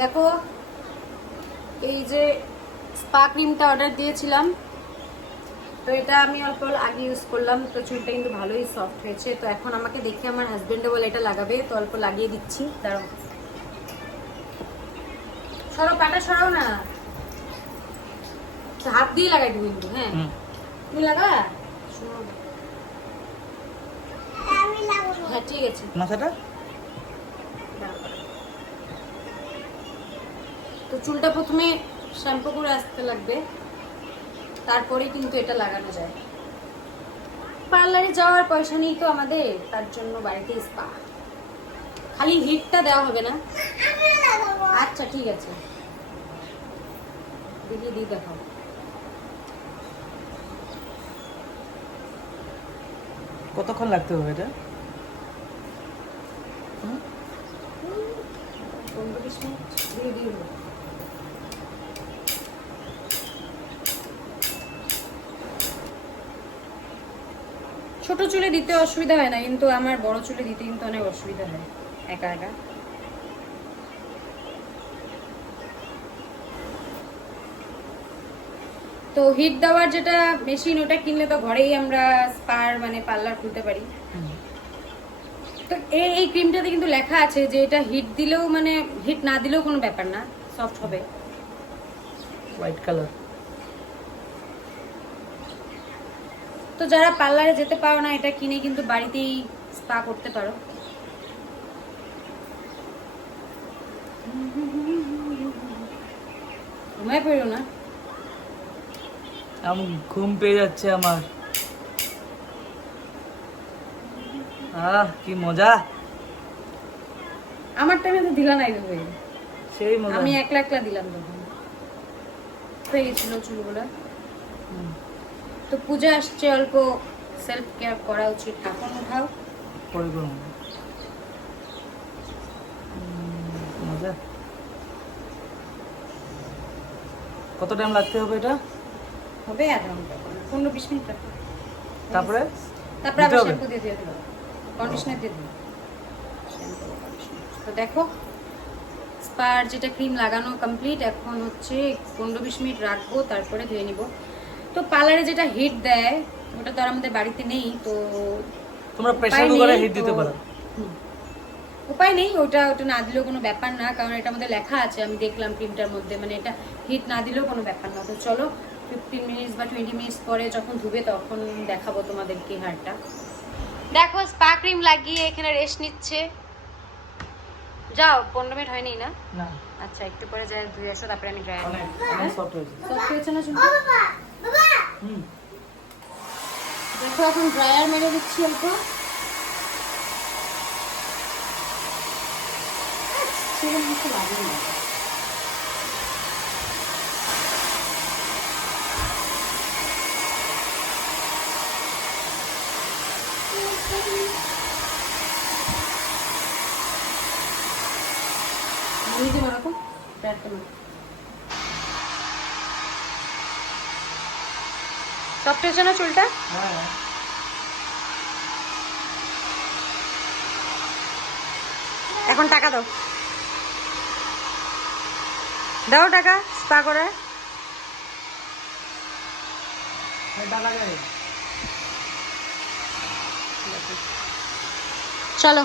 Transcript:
দেখো এই যে স্পা ক্রিমটা অর্ডার দিয়েছিলাম, তো এটা আমি অল্প আগে ইউজ করলাম, তো চুলটা কিন্তু ভালোই সফট হয়েছে। তো এখন আমাকে দেখে আমার হাজবেন্ডে বলে এটা লাগাবে, তো অল্প লাগিয়ে দিচ্ছি। দাঁড়াও, সরো, পাটা সরাও না, হাত দিয়ে লাগাই দিবি কিন্তু। হ্যাঁ তুমি লাগা, হ্যাঁ ঠিক আছে। মাথাটা তো চুলটা প্রথমে শ্যাম্পু করে আসতে লাগবে, তারপরে কিন্তু এটা লাগানো যায়। পার্লারে যাওয়ার পয়সা নেই তো আমাদের, তার জন্য বাড়িতে স্পা। খালি হিটটা দেওয়া হবে না? আচ্ছা ঠিক আছে, দেখিয়ে দিই, দেখাও। কতক্ষণ লাগতে হবে এটা? 15-20 মিনিট দিয়ে দিই। ছোট চুলে দিতে অসুবিধা হয় না, কিন্তু আমার বড় চুলে দিতে কিন্তু অনেক অসুবিধা হয় একা একা। তো হিট দেওয়ার যেটা মেশিন, ওটা কিনলে তো ঘরেই আমরা স্পার মানে পার্লার খুলতে পারি। তো এই ক্রিমটাতে কিন্তু লেখা আছে যে এটা হিট দিলেও মানে হিট না দিলেও কোনো ব্যাপার না, সফট হবে। White colour. তো যারা পার্লারে যেতে পারো না, এটা কিনে কিন্তু বাড়িতেই স্পা করতে পারো। ঘুমায় পড়ো না, আমি ঘুম পেয়ে যাচ্ছে আমার। কি মজা! আমার টাইমে তো দিলা নাই তুমি, সেই মজা। আমি একলা একলা দিলাম তখন, হয়ে গেছিল চুলগুলো। তো পূজা আসছে, অল্প সেলফ কেয়ার করা উচিত। এখন উঠাও, মজা। কত টাইম লাগতে হবে এটা? হবে আধা ঘন্টা, 15-20 মিনিট রাখো। তারপরে তারপরে আবার শ্যাম্পু দিয়ে দিয়ে দেবো, কন্ডিশনার দিয়ে দেবো। তো দেখো স্পার যেটা ক্রিম লাগানো কমপ্লিট। এখন হচ্ছে 15-20 মিনিট রাখবো, তারপরে ধুয়ে নিব। তো পার্লারে যেটা হিট দেয় ওটা তো আর আমাদের বাড়িতে নেই, তো তোমরা প্রেসার কুকারে হিট দিতে পারো। উপায় নেই, ওটা না দিলেও কোনো ব্যাপার না, কারণ এটা আমাদের লেখা আছে, আমি দেখলাম ক্রিমটার মধ্যে, মানে এটা হিট না দিলেও কোনো ব্যাপার না। তো চলো 15 মিনিটস বা 20 মিনিটস পরে যখন ধুবে তখন দেখাবো তোমাদেরকে হারটা। দেখো স্পা ক্রিম লাগিয়ে এখানে রেস্ট নিচ্ছে। যাও, 15 মিনিট হয়নি না? না, আচ্ছা একটু পরে যাই ধুয়ে আসো, তারপরে আমি ড্রায়ার অনেক সফট হয়েছে। সফট হয়েছে না চুলটা? দেখো এখন ড্রায়ার মেরে দিচ্ছি অল্প। সেরকম কিছু লাগে না। নিজে মারো, ড্রায়ারটা মারো। সফট হয়েছে না চুলটা? হ্যাঁ। এখন টাকা দাও, দাও টাকা স্পা করে। চলো।